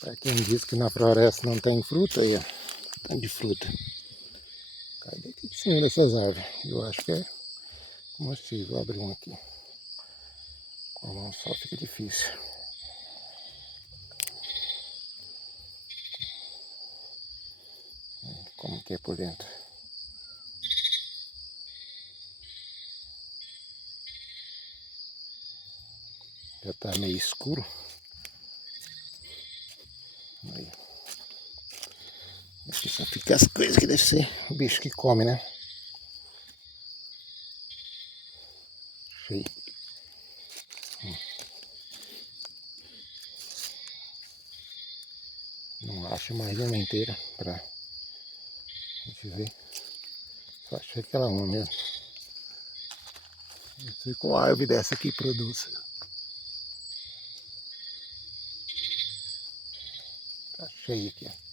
Para quem diz que na floresta não tem fruta, aí ó, tem de fruta. Cai daqui de cima dessas árvores. Eu acho que é comestível. Vou abrir um aqui. Com a mão só fica difícil. Como que é por dentro? Já tá meio escuro. Aí. Aqui só fica as coisas que deve ser o bicho que come, né? Cheio. Não acho mais uma inteira pra gente ver. Só achei aquela uma mesmo. Não sei qual árvore dessa aqui produz. Tá cheio aqui, ó.